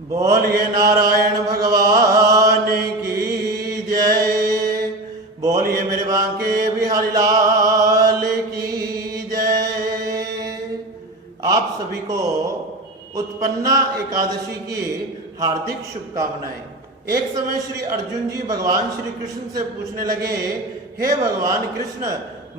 बोलिए नारायण भगवान की जय। बोलिए मेरे बांके बिहारी लाल की जय। आप सभी को उत्पन्ना एकादशी की हार्दिक शुभकामनाएं। एक समय श्री अर्जुन जी भगवान श्री कृष्ण से पूछने लगे, हे भगवान कृष्ण,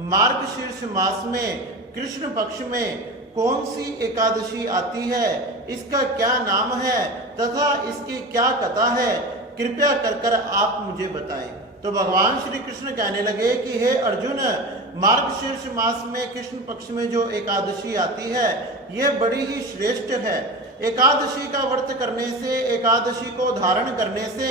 मार्गशीर्ष मास में कृष्ण पक्ष में कौन सी एकादशी आती है, इसका क्या नाम है तथा इसकी क्या कथा है, कृपया कर आप मुझे बताएं। तो भगवान श्री कृष्ण कहने लगे कि हे अर्जुन, मार्गशीर्ष मास में कृष्ण पक्ष में जो एकादशी आती है यह बड़ी ही श्रेष्ठ है। एकादशी का व्रत करने से, एकादशी को धारण करने से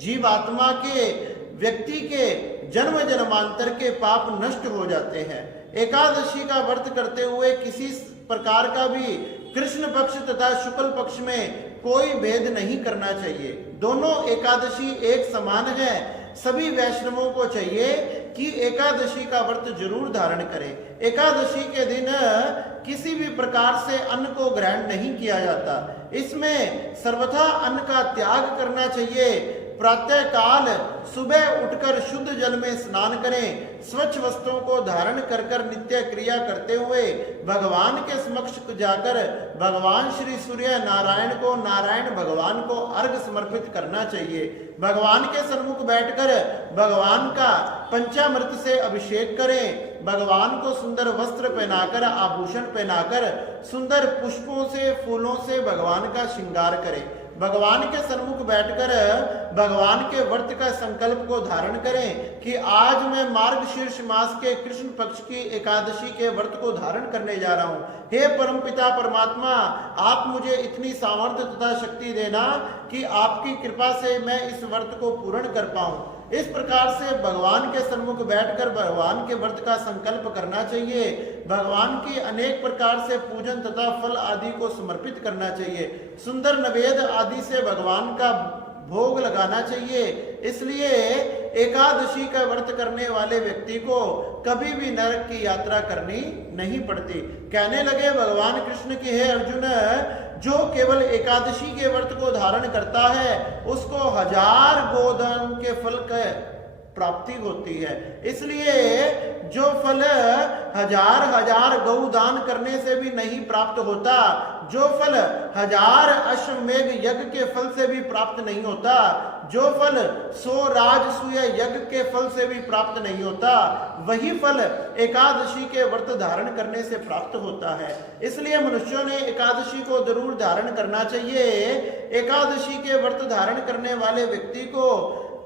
जीवात्मा के, व्यक्ति के जन्म जन्मांतर के पाप नष्ट हो जाते हैं। एकादशी का व्रत करते हुए किसी प्रकार का भी कृष्ण पक्ष तथा शुक्ल पक्ष में कोई भेद नहीं करना चाहिए। दोनों एकादशी एक समान है। सभी वैष्णवों को चाहिए कि एकादशी का व्रत जरूर धारण करें। एकादशी के दिन किसी भी प्रकार से अन्न को ग्रहण नहीं किया जाता। इसमें सर्वथा अन्न का त्याग करना चाहिए। प्रातः काल सुबह उठकर शुद्ध जल में स्नान करें। स्वच्छ वस्त्रों को धारण कर नित्य क्रिया करते हुए भगवान के समक्ष जाकर भगवान श्री सूर्य नारायण को, नारायण भगवान को अर्घ समर्पित करना चाहिए। भगवान के सन्मुख बैठकर भगवान का पंचामृत से अभिषेक करें। भगवान को सुंदर वस्त्र पहनाकर, आभूषण पहनाकर, सुंदर पुष्पों से, फूलों से भगवान का श्रृंगार करें। भगवान के सन्मुख बैठकर भगवान के व्रत का संकल्प को धारण करें कि आज मैं मार्गशीर्ष मास के कृष्ण पक्ष की एकादशी के व्रत को धारण करने जा रहा हूं। हे परमपिता परमात्मा, आप मुझे इतनी सामर्थ्य तथा शक्ति देना कि आपकी कृपा से मैं इस व्रत को पूर्ण कर पाऊं। इस प्रकार से भगवान के सन्मुख बैठकर भगवान के व्रत का संकल्प करना चाहिए। भगवान की अनेक प्रकार से पूजन तथा फल आदि को समर्पित करना चाहिए। सुंदर नवेद आदि से भगवान का भोग लगाना चाहिए। इसलिए एकादशी का व्रत करने वाले व्यक्ति को कभी भी नरक की यात्रा करनी नहीं पड़ती। कहने लगे भगवान कृष्ण की, हे अर्जुन, जो केवल एकादशी के व्रत को धारण करता है उसको 1000 गोदान के फल का प्राप्ति होती है। इसलिए जो फल 1000 गौदान करने से भी नहीं प्राप्त होता, जो फल 1000 अश्वमेघ यज्ञ के फल से भी प्राप्त नहीं होता, जो फल 100 राजसूय यज्ञ के फल से भी प्राप्त नहीं होता, वही फल एकादशी के व्रत धारण करने से प्राप्त होता है। इसलिए मनुष्यों ने एकादशी को जरूर धारण करना चाहिए। एकादशी के व्रत धारण करने वाले व्यक्ति को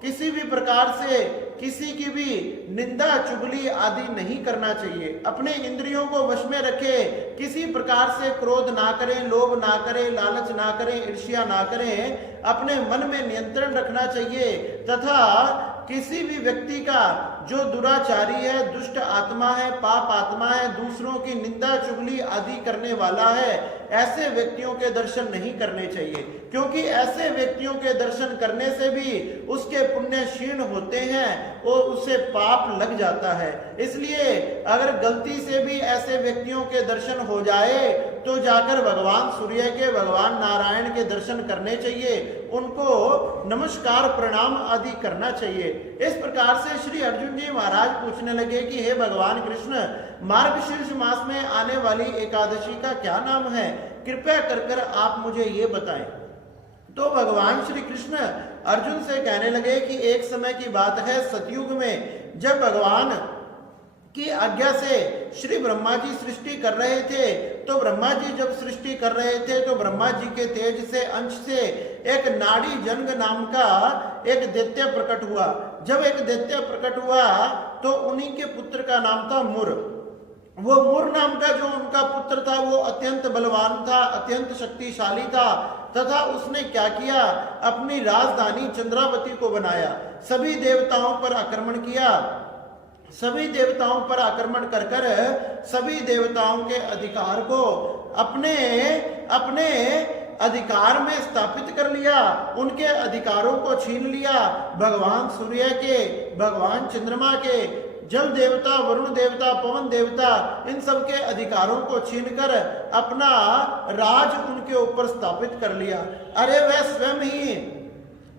किसी भी प्रकार से किसी की भी निंदा, चुगली आदि नहीं करना चाहिए। अपने इंद्रियों को वश में रखे, किसी प्रकार से क्रोध ना करें, लोभ ना करें, लालच ना करें, ईर्ष्या ना करें। अपने मन में नियंत्रण रखना चाहिए तथा किसी भी व्यक्ति का जो दुराचारी है, दुष्ट आत्मा है, पाप आत्मा है, दूसरों की निंदा, चुगली आदि करने वाला है, ऐसे व्यक्तियों के दर्शन नहीं करने चाहिए। क्योंकि ऐसे व्यक्तियों के दर्शन करने से भी उसके पुण्य क्षीण होते हैं और उसे पाप लग जाता है। इसलिए अगर गलती से भी ऐसे व्यक्तियों के दर्शन हो जाए तो जाकर भगवान सूर्य के, भगवान नारायण के दर्शन करने चाहिए। उनको नमस्कार, प्रणाम आदि करना चाहिए। इस प्रकार से श्री अर्जुन जी महाराज पूछने लगे कि हे भगवान कृष्ण, मार्गशीर्ष मास में आने वाली एकादशी का क्या नाम है, कृपया कर आप मुझे ये बताएं। तो भगवान श्री कृष्ण अर्जुन से कहने लगे कि एक समय की बात है, सतयुग में जब भगवान की आज्ञा से श्री ब्रह्मा जी सृष्टि कर रहे थे, तो ब्रह्मा जी जब सृष्टि कर रहे थे तो ब्रह्मा जी के तेज से, अंश से एक नाड़ी जंग नाम का एक दैत्य प्रकट हुआ। जब एक दैत्य प्रकट हुआ तो उन्हीं के पुत्र का नाम था मुर। वो मुर नाम का जो उनका पुत्र था वो अत्यंत बलवान था, अत्यंत शक्तिशाली था तथा उसने क्या किया, अपनी राजधानी चंद्रावती को बनाया। सभी देवताओं पर आक्रमण किया। सभी देवताओं पर आक्रमण कर सभी देवताओं के अधिकार को अपने अपने अधिकार में स्थापित कर लिया। उनके अधिकारों को छीन लिया। भगवान सूर्य के, भगवान चंद्रमा के, जल देवता, वरुण देवता, पवन देवता, इन सब के अधिकारों को छीनकर अपना राज उनके ऊपर स्थापित कर लिया। अरे वह स्वयं ही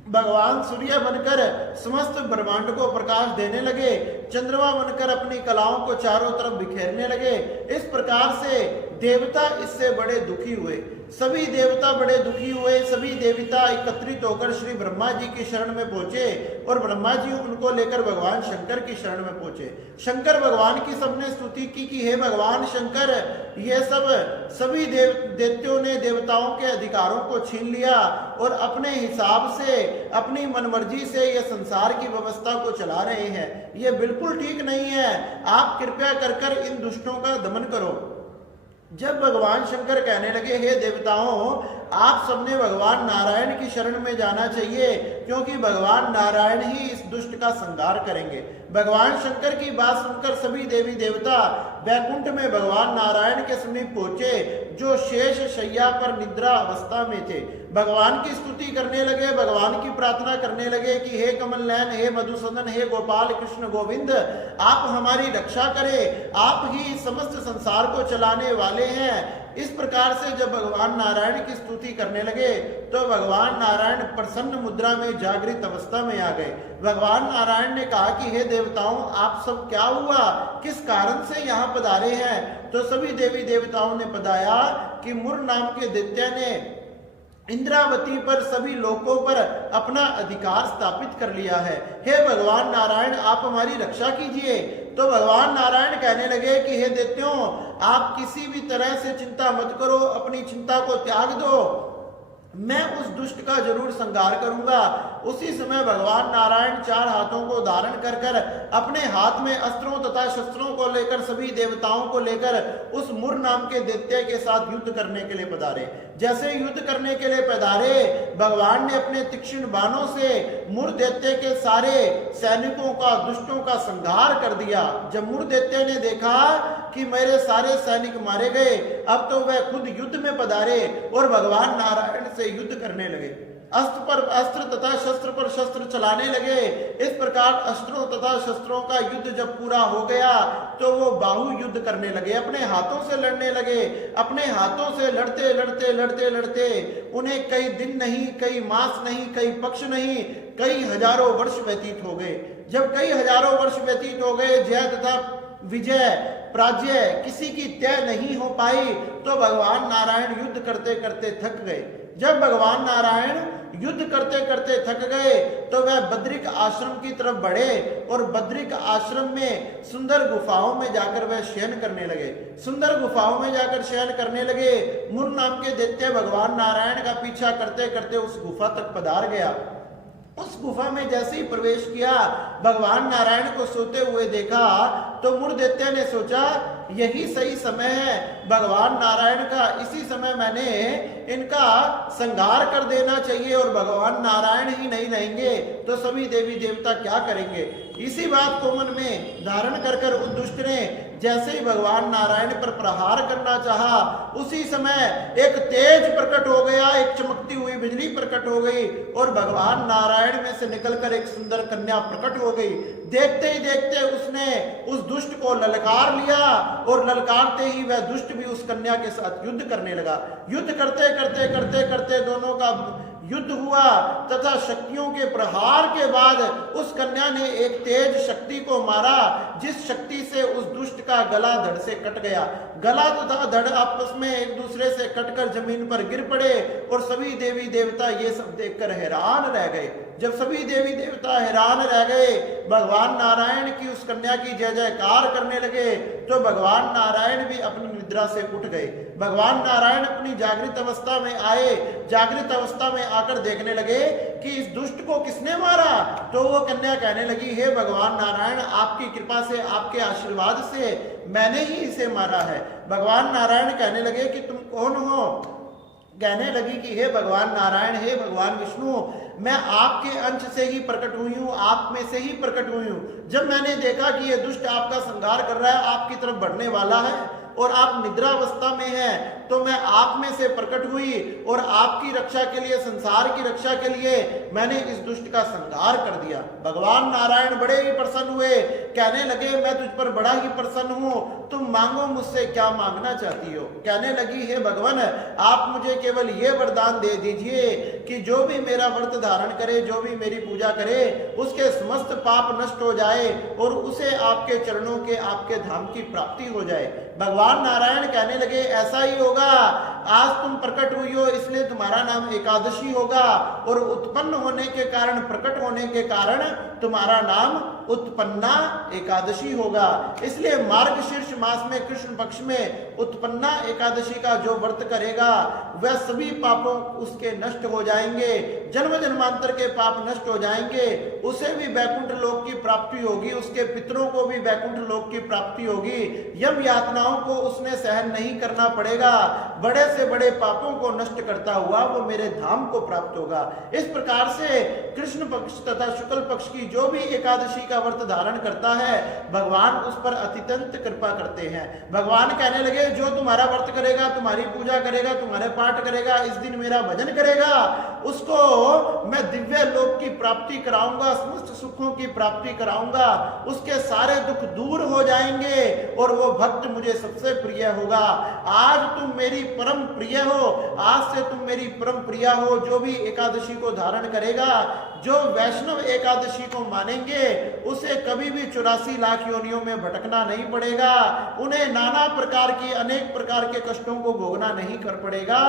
भगवान सूर्य बनकर समस्त ब्रह्मांड को प्रकाश देने लगे, चंद्रमा बनकर अपनी कलाओं को चारों तरफ बिखेरने लगे। इस प्रकार से देवता इससे बड़े दुखी हुए, सभी देवता बड़े दुखी हुए। सभी देवता एकत्रित होकर श्री ब्रह्मा जी की शरण में पहुंचे और ब्रह्मा जी उनको लेकर भगवान शंकर की शरण में पहुंचे। शंकर भगवान की सबने स्तुति की कि हे भगवान शंकर, ये सभी दैत्यों ने देवताओं के अधिकारों को छीन लिया और अपने हिसाब से, अपनी मनमर्जी से ये संसार की व्यवस्था को चला रहे हैं। ये बिल्कुल ठीक नहीं है। आप कृपया कर इन दुष्टों का दमन करो। जब भगवान शंकर कहने लगे, हे देवताओं, आप सबने भगवान नारायण की शरण में जाना चाहिए, क्योंकि भगवान नारायण ही इस दुष्ट का संहार करेंगे। भगवान शंकर की बात सुनकर सभी देवी देवता वैकुंठ में भगवान नारायण के समीप पहुंचे, जो शेष शैया पर निद्रा अवस्था में थे। भगवान की स्तुति करने लगे, भगवान की प्रार्थना करने लगे कि हे कमल नयन, हे मधुसूदन, हे गोपाल कृष्ण गोविंद, आप हमारी रक्षा करें, आप ही समस्त संसार को चलाने वाले हैं। इस प्रकार से जब भगवान नारायण की स्तुति करने लगे तो भगवान नारायण प्रसन्न मुद्रा में जागृत अवस्था में आ गए। भगवान नारायण ने कहा कि हे देवताओं, आप सब क्या हुआ, किस कारण से यहाँ पधारे हैं? तो सभी देवी देवताओं ने बताया कि मुर नाम के दैत्य ने इंद्रावती पर, सभी लोकों पर अपना अधिकार स्थापित कर लिया है। हे भगवान नारायण, आप हमारी रक्षा कीजिए। तो भगवान नारायण कहने लगे कि हे दैत्यों, आप किसी भी तरह से चिंता मत करो, अपनी चिंता को त्याग दो, मैं उस दुष्ट का जरूर संहार करूंगा। उसी समय भगवान नारायण चार हाथों को धारण कर कर अपने हाथ में अस्त्रों तथा शस्त्रों को लेकर सभी देवताओं को लेकर उस मुर नाम के दैत्य के साथ युद्ध करने के लिए पधारे। जैसे युद्ध करने के लिए पधारे, भगवान ने अपने तीक्ष्ण बाणों से मुर दैत्य के सारे सैनिकों का, दुष्टों का संहार कर दिया। जब मुर दैत्य ने देखा कि मेरे सारे सैनिक मारे गए, अब तो वह खुद युद्ध में पधारे और भगवान नारायण से युद्ध करने लगे। अस्त्र पर अस्त्र तथा शस्त्र पर शस्त्र चलाने लगे। इस प्रकार अस्त्रों तथा शस्त्रों का युद्ध जब पूरा हो गया तो वो बाहु युद्ध करने लगे, अपने हाथों से लड़ने लगे। अपने हाथों से लड़ते लड़ते लड़ते लड़ते उन्हें कई दिन नहीं, कई मास नहीं, कई पक्ष नहीं, कई हजारों वर्ष व्यतीत हो गए। जब कई हजारों वर्ष व्यतीत हो गए, जय तथा विजय पराजय किसी की तय नहीं हो पाई, तो भगवान नारायण युद्ध करते करते थक गए। जब भगवान नारायण युद्ध करते करते थक गए तो वह बद्रिक आश्रम की तरफ बढ़े और बद्रिक आश्रम में सुंदर गुफाओं में जाकर वह शयन करने लगे। सुंदर गुफाओं में जाकर शयन करने लगे। मुर नाम के दैत्य भगवान नारायण का पीछा करते करते उस गुफा तक पधार गया। उस गुफा में जैसे ही प्रवेश किया, भगवान नारायण को सोते हुए देखा तो मुर दैत्य ने सोचा यही सही समय है भगवान नारायण का, इसी समय मैंने इनका संहार कर देना चाहिए और भगवान नारायण ही नहीं रहेंगे तो सभी देवी देवता क्या करेंगे। इसी बात को मन में धारण कर कर उस दुष्ट ने जैसे ही भगवान नारायण पर प्रहार करना चाहा, उसी समय एक तेज प्रकट हो गया, एक चमकती हुई बिजली प्रकट हो गई और भगवान नारायण में से निकलकर एक सुंदर कन्या प्रकट हो गई। देखते ही देखते उसने उस दुष्ट को ललकार लिया और ललकारते ही वह दुष्ट भी उस कन्या के साथ युद्ध करने लगा। युद्ध करते करते करते करते दोनों का युद्ध हुआ तथा शक्तियों के प्रहार के बाद उस कन्या ने एक तेज शक्ति को मारा, जिस शक्ति से उस दुष्ट का गला धड़ से कट गया। गला तथा धड़ आपस में एक दूसरे से कटकर जमीन पर गिर पड़े और सभी देवी देवता ये सब देखकर हैरान रह गए। जब सभी देवी देवता हैरान रह गए, भगवान नारायण की उस कन्या की जय जयकार करने लगे तो भगवान नारायण भी अपनी निद्रा से उठ गए। भगवान नारायण अपनी जागृत अवस्था में आए। जागृत अवस्था में आकर देखने लगे कि इस दुष्ट को किसने मारा। तो वो कन्या कहने लगी, हे भगवान नारायण, आपकी कृपा से, आपके आशीर्वाद से मैंने ही इसे मारा है। भगवान नारायण कहने लगे कि तुम कौन हो। कहने लगी कि हे भगवान नारायण, हे भगवान विष्णु, मैं आपके अंश से ही प्रकट हुई हूँ, आप में से ही प्रकट हुई हूँ। जब मैंने देखा कि ये दुष्ट आपका संहार कर रहा है, आपकी तरफ बढ़ने वाला है और आप निद्रावस्था में हैं, तो मैं आप में से प्रकट हुई और आपकी रक्षा के लिए, संसार की रक्षा के लिए मैंने इस दुष्ट का संहार कर दिया। भगवान नारायण बड़े ही प्रसन्न हुए, कहने लगे मैं तुझ पर बड़ा ही प्रसन्न हूं, तुम मांगो मुझसे क्या मांगना चाहती हो। कहने लगी हे भगवान, आप मुझे केवल ये वरदान दे दीजिए कि जो भी मेरा व्रत धारण करे, जो भी मेरी पूजा करे, उसके समस्त पाप नष्ट हो जाए और उसे आपके चरणों के, आपके धाम की प्राप्ति हो जाए। भगवान नारायण कहने लगे ऐसा ही होगा, आज तुम प्रकट हुई हो इसलिए तुम्हारा नाम एकादशी होगा और उत्पन्न होने के कारण, प्रकट होने के कारण तुम्हारा नाम उत्पन्ना एकादशी होगा। इसलिए मार्गशीर्ष मास में कृष्ण पक्ष में उत्पन्ना एकादशी का जो व्रत करेगा वह सभी पापों उसके नष्ट हो जाएंगे, जन्म जन्मांतर के पाप नष्ट हो जाएंगे, उसे भी वैकुंठ लोक की प्राप्ति होगी, उसके पितरों को भी वैकुंठ लोक की प्राप्ति होगी, यम यातनाओं को उसने सहन नहीं करना पड़ेगा, बड़े से बड़े पापों को नष्ट करता हुआ वो मेरे धाम को प्राप्त होगा। इस प्रकार से कृष्ण पक्ष तथा शुक्ल पक्ष की जो भी एकादशी का व्रत धारण करता है भगवान उस पर अत्यंत कृपा करते हैं। भगवान कहने लगे जो तुम्हारा व्रत करेगा, तुम्हारी पूजा करेगा, तुम्हारे पाठ करेगा, इस दिन मेरा भजन करेगा, उसको मैं दिव्य लोक की प्राप्ति कराऊंगा, समस्त सुखों की प्राप्ति कराऊंगा, उसके सारे दुख दूर हो जाएंगे और वो भक्त मुझे सबसे प्रिय होगा। आज तुम मेरी परम प्रिय हो, आज से तुम मेरी परम प्रिया हो। जो भी एकादशी को धारण करेगा, जो वैष्णव एकादशी को मानेंगे, उसे कभी भी 84 लाख योनियों में भटकना नहीं पड़ेगा, उन्हें नाना प्रकार की, अनेक प्रकार के कष्टों को भोगना नहीं कर पड़ेगा,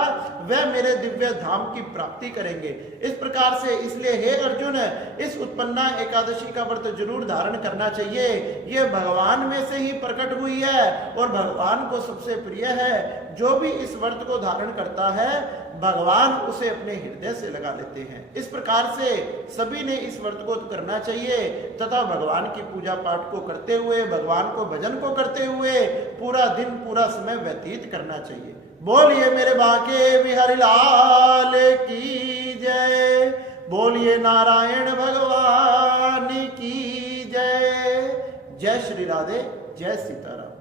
वह मेरे दिव्य धाम की प्राप्ति करेंगे। इस प्रकार से इसलिए हे अर्जुन, इस उत्पन्ना एकादशी का व्रत जरूर धारण करना चाहिए। यह भगवान में से ही प्रकट हुई है और भगवान को सबसे प्रिय है। जो भी इस व्रत को धारण करता है भगवान उसे अपने हृदय से लगा लेते हैं। इस प्रकार से सभी ने इस व्रत को करना चाहिए तथा भगवान की पूजा पाठ को करते हुए, भगवान को भजन को करते हुए पूरा दिन, पूरा समय व्यतीत करना चाहिए। बोलिए मेरे बांके बिहारी लाल की जय, बोलिए नारायण भगवान की जय। जय श्री राधे, जय सीताराम।